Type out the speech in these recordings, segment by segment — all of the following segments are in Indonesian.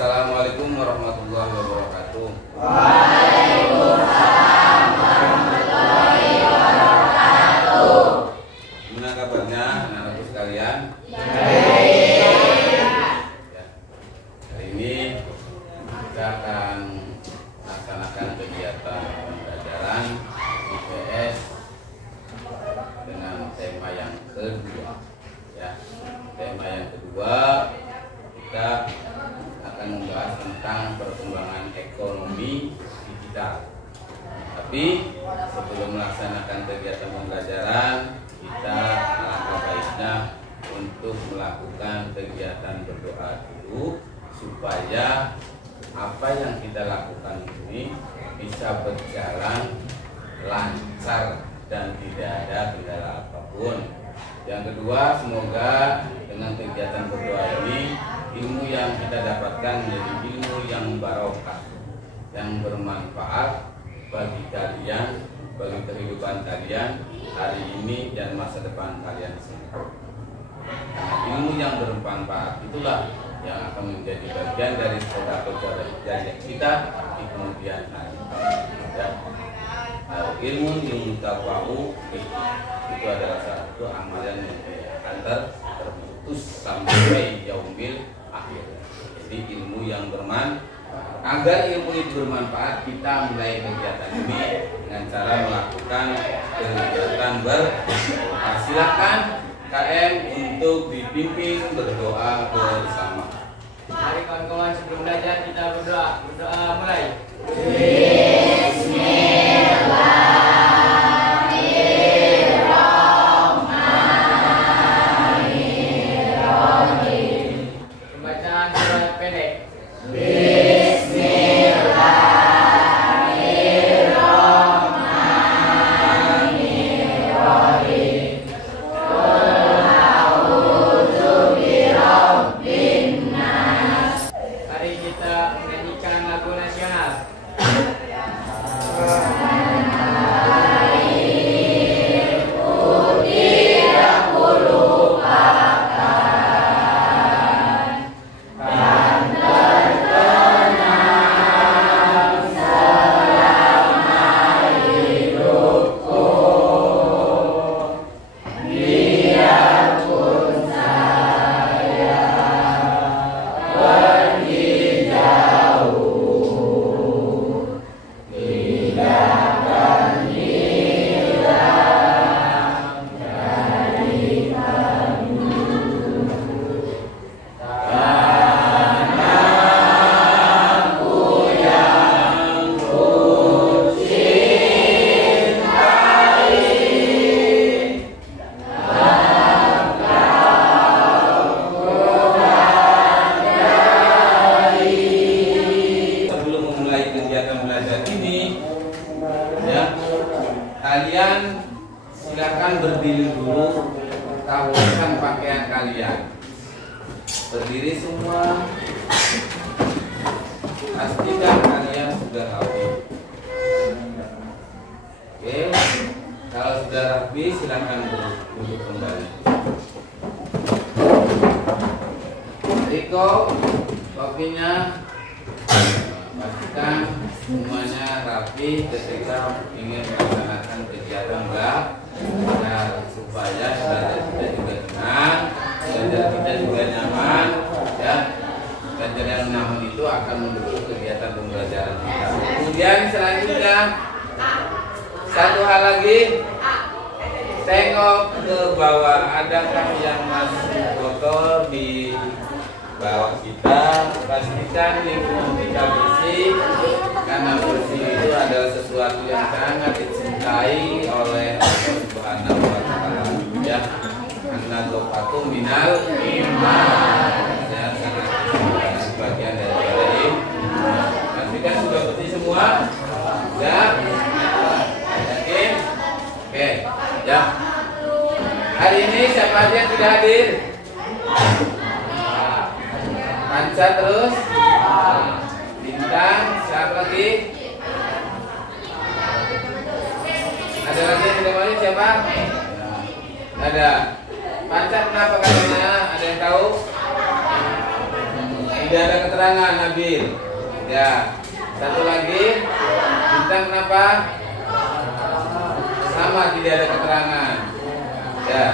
Assalamualaikum warahmatullahi wabarakatuh. Waalaikumsalam warahmatullahi wabarakatuh. Gimana kabarnya anak-anakku sekalian? Baik. Ya. Hari ini kita akan melaksanakan kegiatan pembelajaran IPS dengan tema yang kedua. Ya, tema yang kedua kita akan membahas tentang perkembangan ekonomi digital. Tapi sebelum melaksanakan kegiatan pembelajaran, kita alangkah baiknya untuk melakukan kegiatan berdoa dulu supaya apa yang kita lakukan ini bisa berjalan lancar dan tidak ada kendala apapun. Yang kedua, semoga dengan kegiatan berdoa ini ilmu yang kita dapatkan menjadi ilmu yang barokah, yang bermanfaat bagi kalian, bagi kehidupan kalian hari ini dan masa depan kalian semua. Karena ilmu yang bermanfaat itulah yang akan menjadi bagian dari sedekah jariah kita di kemudian hari. Ya. Ilmu tahu itu adalah satu amalan yang antar terputus sampai yaumil akhir. Jadi ilmu yang bermanfaat. Agar ilmu itu bermanfaat, kita mulai kegiatan ini dengan cara melakukan kegiatan berdoa. Silakan KM untuk dipimpin berdoa bersama. Mari kawan-kawan, sebelum belajar kita berdoa. Berdoa mulai. Pembacaan surat pendek. Mari kita menyanyikan lagu nasional. Sebelum memulai kegiatan belajar ini, ya, kalian silakan berdiri dulu, taburkan pakaian kalian. Berdiri semua. Pastikan kalian sudah rapi. Oke, kalau sudah rapi, silakan duduk kembali. Riko, kopinya. Pastikan semuanya rapi ketika ingin melaksanakan kegiatan belajar supaya belajar kita juga tenang, belajar kita juga nyaman, ya. Belajar yang nyaman itu akan mendukung kegiatan pembelajaran kita. Kemudian selanjutnya satu hal lagi, tengok ke bawah, adakah yang masih kotor di bawah kita. Pastikan lingkungan kita bersih, karena bersih itu adalah sesuatu yang sangat dicintai oleh Allah Subhanahu wa Ta'ala. Ya, an-nadhafatu minal iman. Ya, sangat sebagian daripada iman. Pastikan sudah bersih semua. Ya, yakin? Oke, ya. Hari ini siapa aja yang sudah hadir? Panca terus. Bintang, siapa lagi? Ada lagi yang tidak mau? Siapa? Ada. Panca kenapa katanya? Ada yang tahu? Tidak ada keterangan Nabil. Ya. Satu lagi. Bintang kenapa? Sama, tidak ada keterangan. Ya.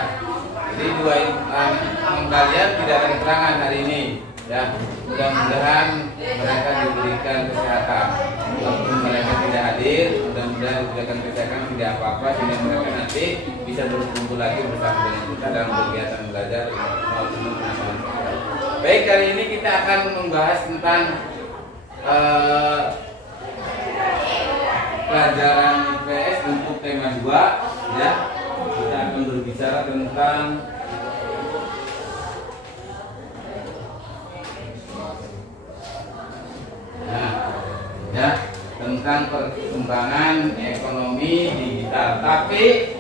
Jadi dua kalian tidak ada keterangan hari ini. Ya. Mudah-mudahan mereka diberikan kesehatan. Walaupun mereka tidak hadir, mudah-mudahan diberikan kesehatan tidak apa-apa sehingga mereka nanti bisa berkumpul lagi bersama dengan kita dalam kegiatan belajar. Baik, kali ini kita akan membahas tentang pelajaran IPS untuk tema 2, ya. Kita akan berbicara tentang tentang perkembangan ekonomi digital. Tapi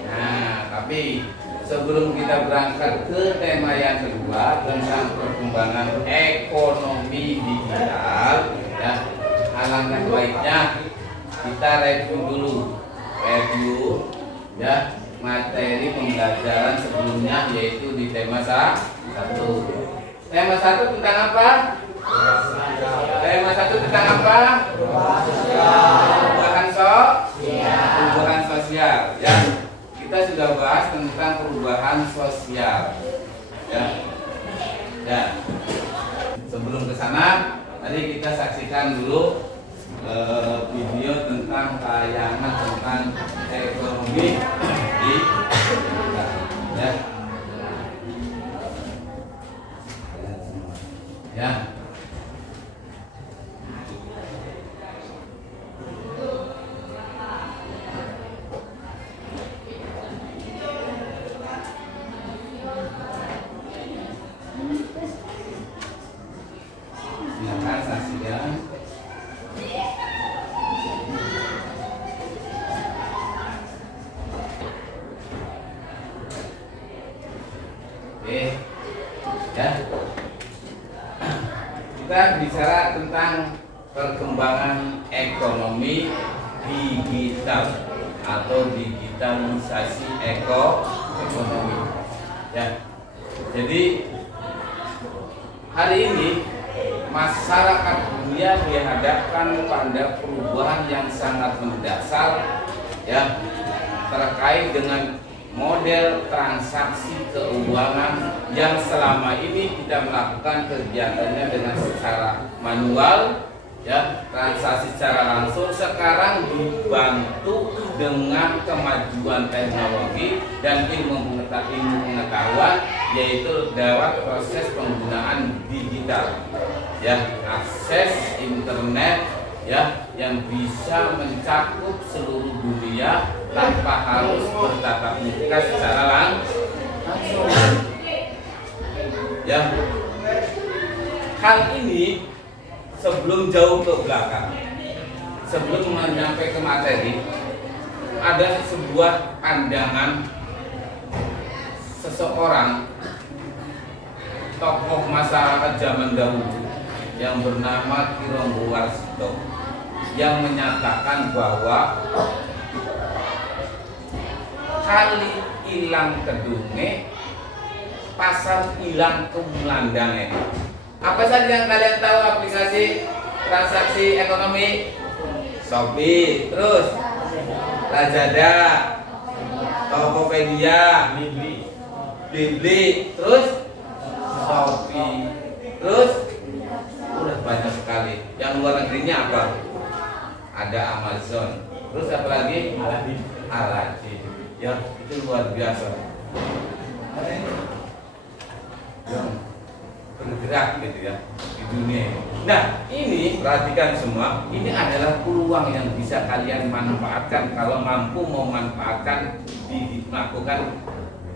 sebelum kita berangkat ke tema yang kedua tentang perkembangan ekonomi digital, ya, alangkah baiknya kita review ya materi pembelajaran sebelumnya, yaitu di tema 1. Tema 1 tentang apa? Tema 1 tentang apa? Perubahan sosial. Ya, kita sudah bahas tentang perubahan sosial. Ya. Sebelum ke sana, tadi kita saksikan dulu video tentang tayangan tentang ekonomi di ya. Ya. Silakan saksikan. Oke, ya. Kita bicara tentang perkembangan ekonomi digital atau digitalisasi ekonomi. Ya. Jadi hari ini masyarakat dunia dihadapkan pada perubahan yang sangat mendasar, ya, terkait dengan model transaksi keuangan yang selama ini kita melakukan kegiatannya dengan secara manual, ya, transaksi secara langsung, sekarang dibantu dengan kemajuan teknologi dan ilmu pengetahuan, yaitu lewat proses penggunaan digital, ya, akses internet, ya, yang bisa mencakup seluruh dunia tanpa harus bertatap muka secara langsung. Ya, hal ini sebelum jauh ke belakang, sebelum menyampaikan ke materi, ada sebuah pandangan seseorang tokoh masyarakat zaman dahulu yang bernama Ki Ronggowarsito, yang menyatakan bahwa kali ilang kedunge, pasar ilang kemulandange. Apa saja yang kalian tahu aplikasi transaksi ekonomi? Shopee, terus Lazada, Tokopedia, Blibli, terus Shopee, terus udah banyak sekali. Yang luar negerinya apa? Ada Amazon, terus apa lagi? Aladdin. Ya, itu luar biasa. Yang bergerak gitu ya di dunia ini. Nah, ini perhatikan semua, ini adalah peluang yang bisa kalian manfaatkan kalau mampu memanfaatkan melakukan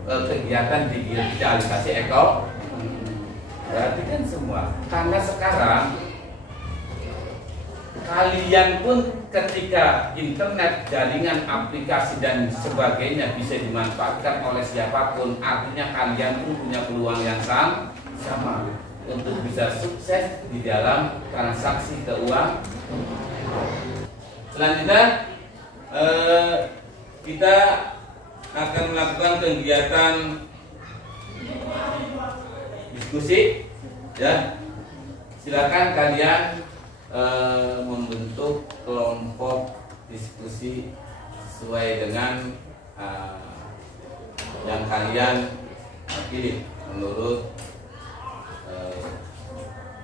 kegiatan digitalisasi ekonomi. Perhatikan semua, karena sekarang kalian pun ketika internet, jaringan, aplikasi dan sebagainya bisa dimanfaatkan oleh siapapun, artinya kalian pun punya peluang yang sama untuk bisa sukses di dalam transaksi keuangan. Selanjutnya kita akan melakukan kegiatan diskusi, ya, silakan kalian membentuk kelompok diskusi sesuai dengan yang kalian pilih menurut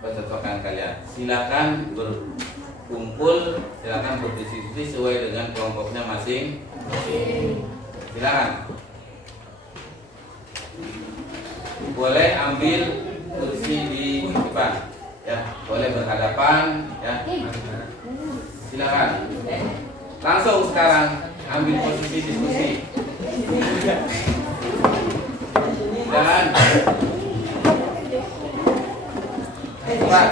penentuan kalian. Silakan berkumpul, silakan berdiskusi sesuai dengan kelompoknya masing. Silakan. Boleh ambil kursi di depan, ya. Boleh berhadapan, ya. Silakan. Langsung sekarang ambil posisi diskusi. Silakan. Cepat.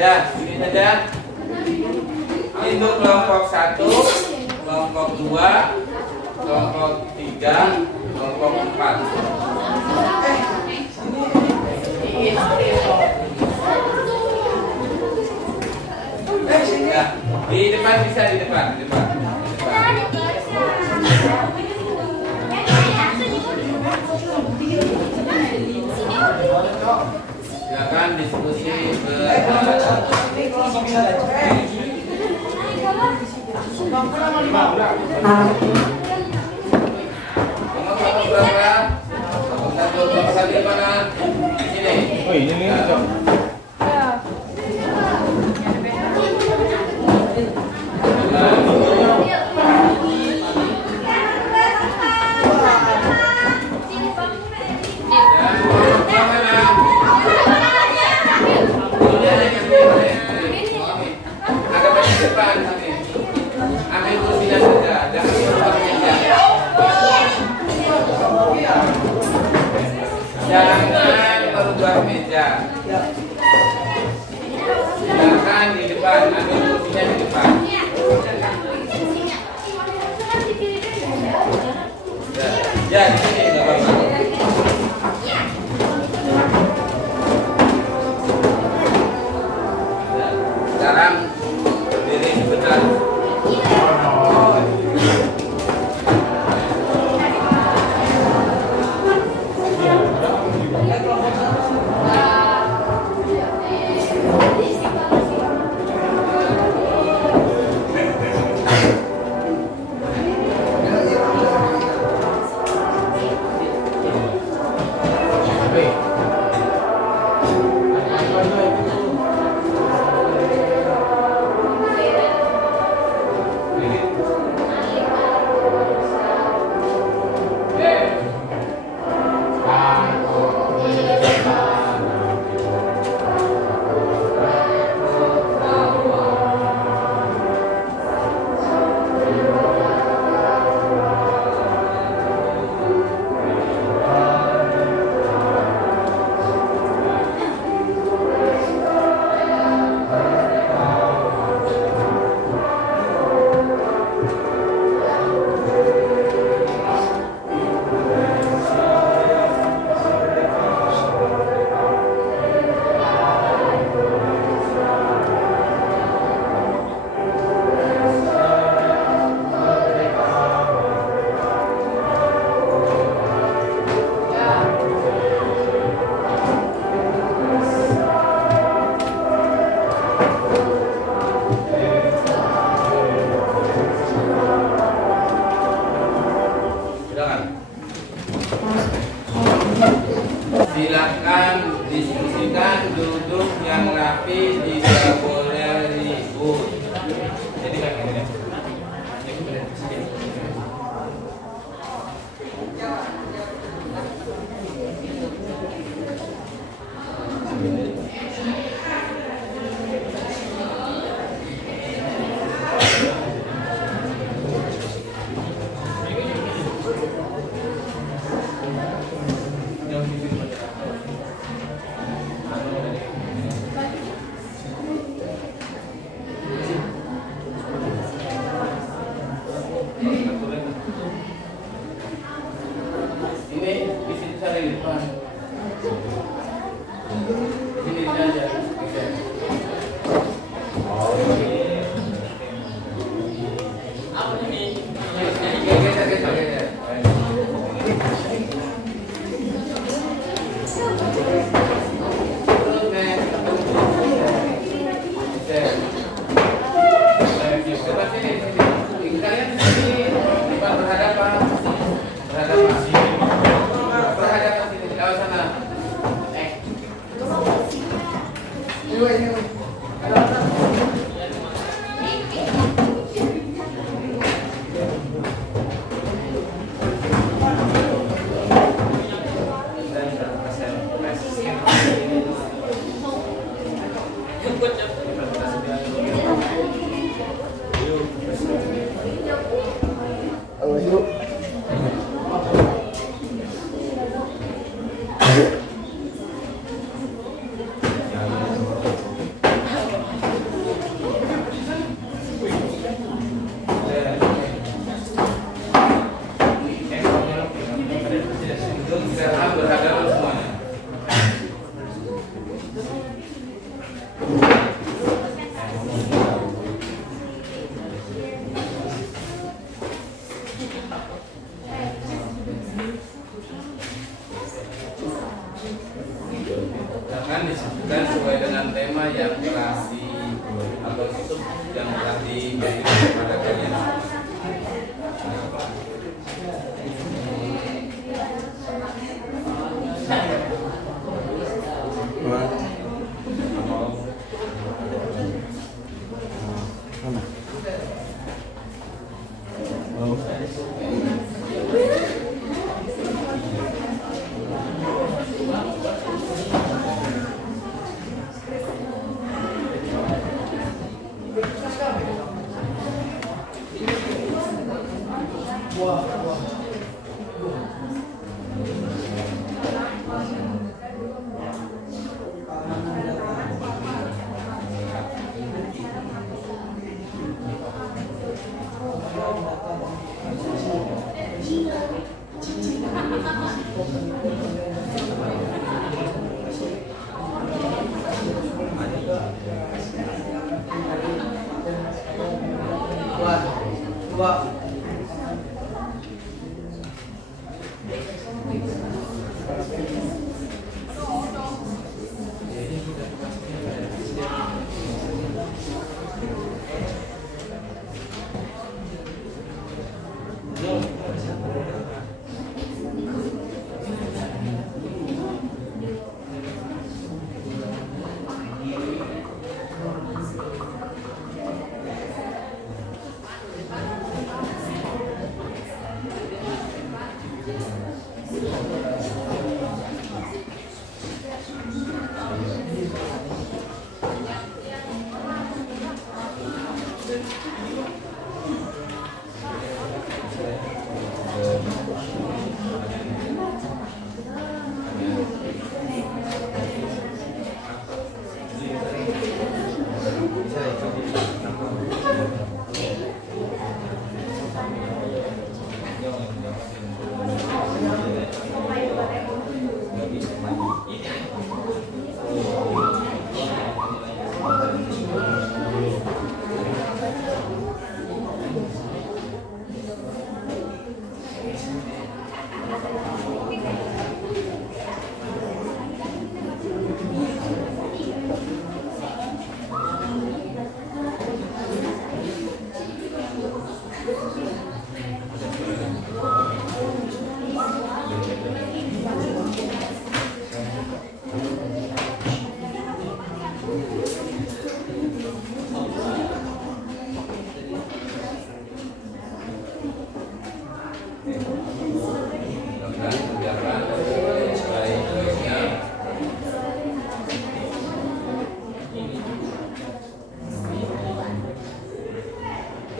Ya, ini saja. Itu kelompok 1, kelompok 2, kelompok 3, kelompok 4. Ya, di depan bisa di depan. Silakan diskusi Oh ini nih. Jangan merubah meja. Silakan di depan, ambil kursinya di depan. Ya, di sini nggak apa-apa. Sekarang berdiri sebentar. Silakan diskusikan, duduk yang rapi, tidak boleh ribut. Jadi Berhadapan semuanya. Akan disebutkan sesuai dengan tema yang telah atau sub yang telah diberikan kepada kalian.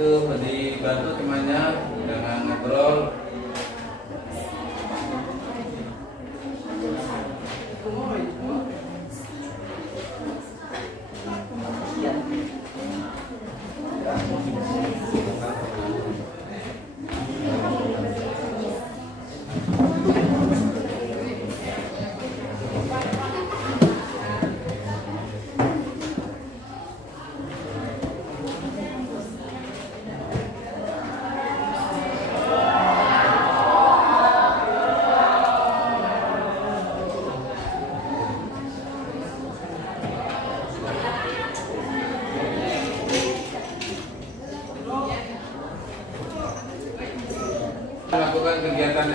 Itu dibantu temannya dengan ngobrol. Melakukan kegiatan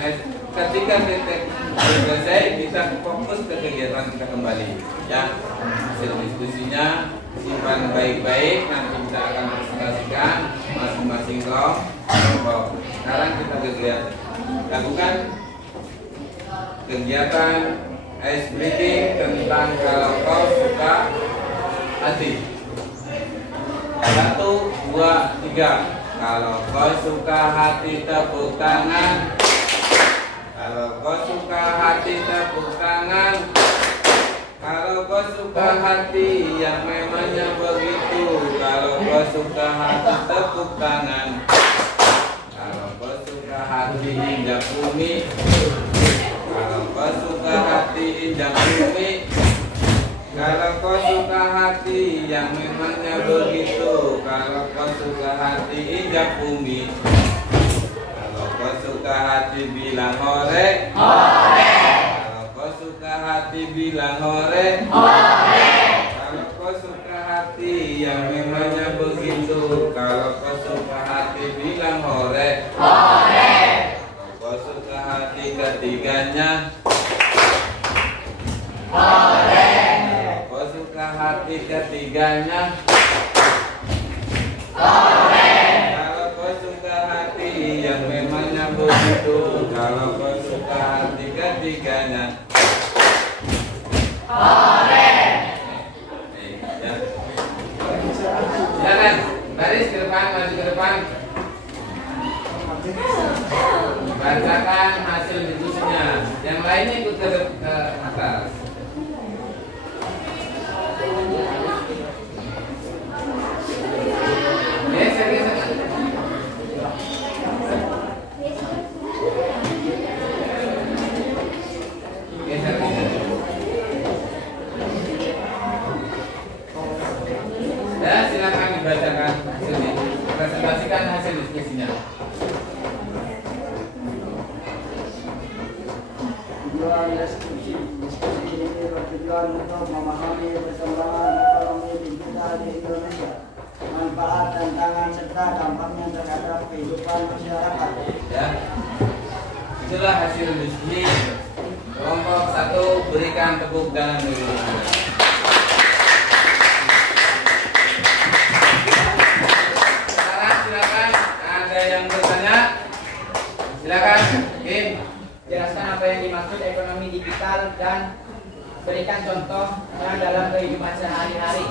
ketika detek Sudah selesai, kita fokus ke kegiatan kita kembali. Ya, hasil diskusinya simpan baik-baik. Nanti kita akan presentasikan masing-masing kelompok. Sekarang kita lakukan kegiatan ice breathing tentang kalau kau suka hati. 1, 2, 3. Kalau kau suka hati tepuk tangan. Kalau kau suka hati tepuk tangan. Kalau kau suka hati yang memangnya begitu. Kalau kau suka hati tepuk tangan. Kalau kau suka hati injak bumi. Kalau kau suka hati injak bumi. Kalau kau suka hati yang memangnya begitu. Kalau kau suka hati injak bumi. Kalau kau suka hati bilang hore. Hore. Kalau kau suka hati bilang hore. Hore. Kalau kau suka hati yang memangnya begitu. Kalau kau suka hati bilang hore. Hore. Kalau kau suka hati ketiganya. Hore. Hati ketiganya. Hore. Kalau kau suka hati yang memangnya begitu. Kalau kau suka hati ketiganya. Hore. Ya. Silakan baris ke depan, maju ke depan. Bacakan hasil diskusinya. Yang lainnya ikut ke atas. Silakan dibacakan hasilnya, presentasikan hasil diskusinya. Tujuan diskusi ini bertujuan untuk memahami perkembangan ekonomi digital di Indonesia, manfaat, tantangan serta dampaknya terhadap kehidupan masyarakat. Ya, itulah hasil diskusi. Kelompok 1 berikan tepuk tangan dulu. Silakan, ada yang bertanya? Silakan, Kim. Jelaskan apa yang dimaksud ekonomi digital dan berikan contohnya dalam kehidupan sehari-hari.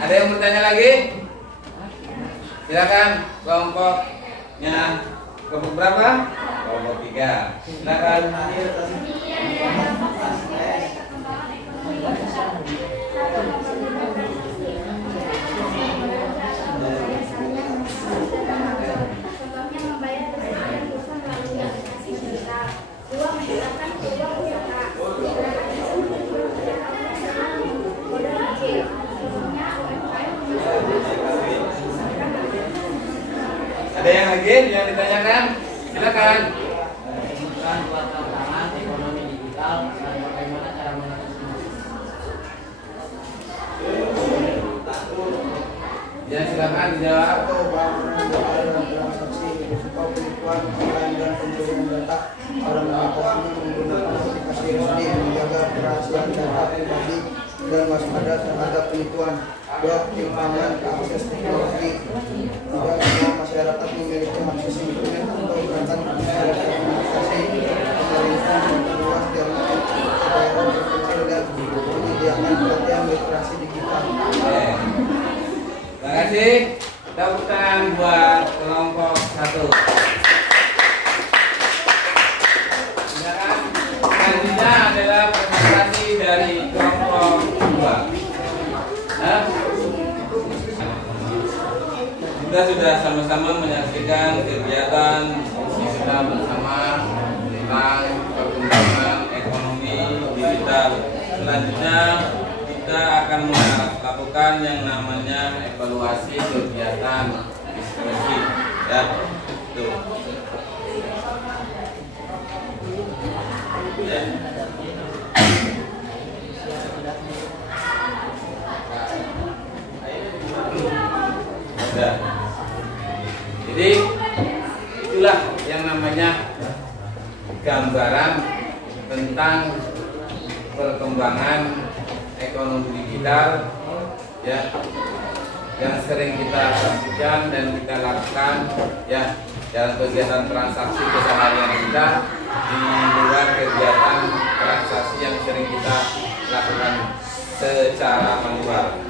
Ada yang bertanya lagi? Silakan, kelompoknya kelompok berapa? Kelompok 3. Silakan. Ada yang lagi yang ditanyakan? Silakan. Bukan buat tantangan ekonomi digital dan bagaimana cara mengatasinya. Ya, silakan dijawab. Transaksi berupa penipuan online dan pencurian data. Dalam mengatasinya menggunakan aplikasi resmi menjaga kerahasiaan data pribadi dan waspada terhadap penipuan. 2. Penyimpangan akses teknologi. 3. Semua masyarakat memiliki akses internet untuk transaksi telekomunikasi. Pemerintah memperluas jaringan daerah terpencil dan menyediakan pelatihan literasi digital. Terima kasih. Tepuk tangan buat kelompok 1. Silakan. Selanjutnya adalah presentasi dari kelompok 2. Sudah kita sudah sama-sama menyaksikan kegiatan kita bersama tentang perkembangan ekonomi digital. Selanjutnya kita akan melakukan yang namanya evaluasi kegiatan diskusi. Ya, tuh. Ya. Nah, jadi itulah yang namanya gambaran tentang perkembangan ekonomi digital, ya, yang sering kita saksikan dan kita lakukan, ya, dalam kegiatan transaksi keseharian kita di luar kegiatan transaksi yang sering kita lakukan secara manual.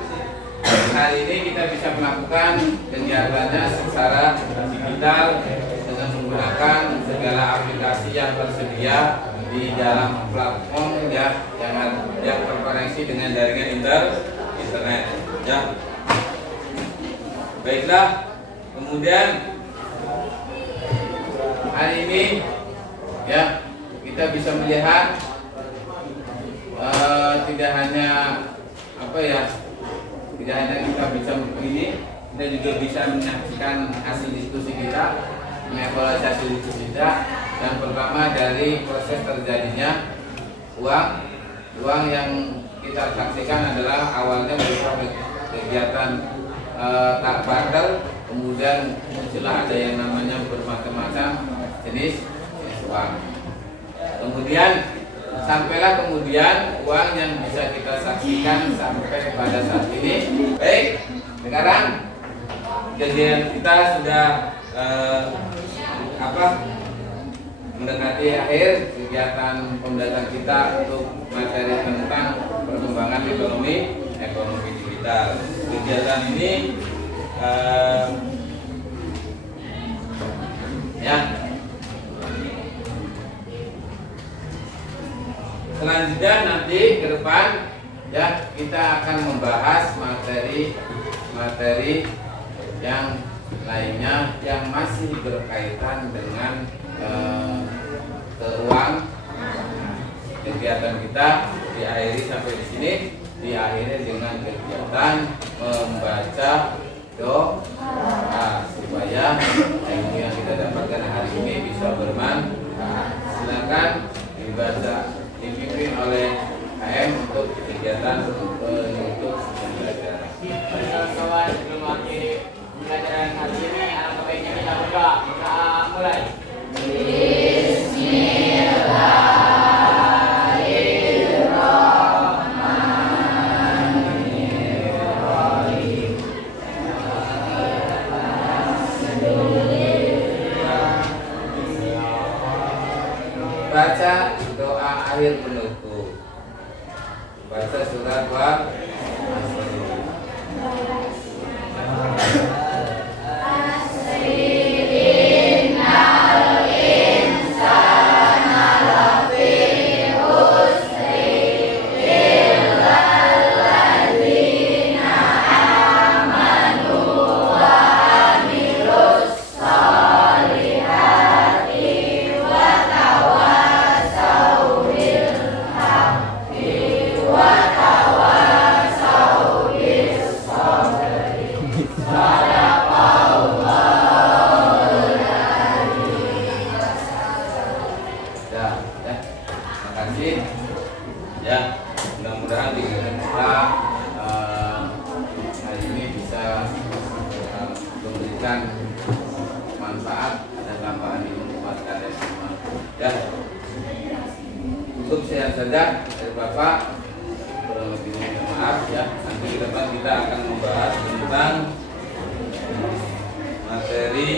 Hari ini kita bisa melakukan kegiatannya secara digital dengan menggunakan segala aplikasi yang tersedia di dalam platform, ya, yang terkoneksi dengan jaringan internet. Ya. Baiklah, kemudian hari ini, ya, kita bisa melihat tidak hanya tidak hanya kita bisa begini, kita juga bisa menyaksikan hasil diskusi kita, mengevaluasi hasil diskusi kita. Yang pertama dari proses terjadinya uang yang kita saksikan adalah awalnya berupa kegiatan tak barter, kemudian muncullah ada yang namanya bermacam-macam jenis uang. Kemudian sampailah kemudian uang yang bisa kita saksikan sampai pada saat ini. Baik, sekarang kegiatan kita sudah mendekati akhir kegiatan pembelajaran kita untuk materi tentang perkembangan ekonomi digital. Kegiatan ini ya. Selanjutnya nanti ke depan, ya, kita akan membahas materi yang lainnya yang masih berkaitan dengan keuangan. Kegiatan kita diakhiri sampai di sini, diakhiri dengan kegiatan membaca doa supaya ilmu yang kita dapatkan hari ini bisa bermanfaat. Silakan dibaca, dipimpin oleh AM untuk kegiatan penutup pembelajaran. Kawan-kawan, sebelum akhir pembelajaran hari ini, alangkah baiknya kita berdoa. Kita mulai. Baca doa akhir penutup. Baca surat ya, mudah-mudahan di kita hari ini bisa memberikan manfaat dan tambahan ilmu buat kalian semua. Ya, cukup sekian saja dari Bapak. Kurang lebihnya maaf ya. Nanti ke depan kita akan membahas tentang materi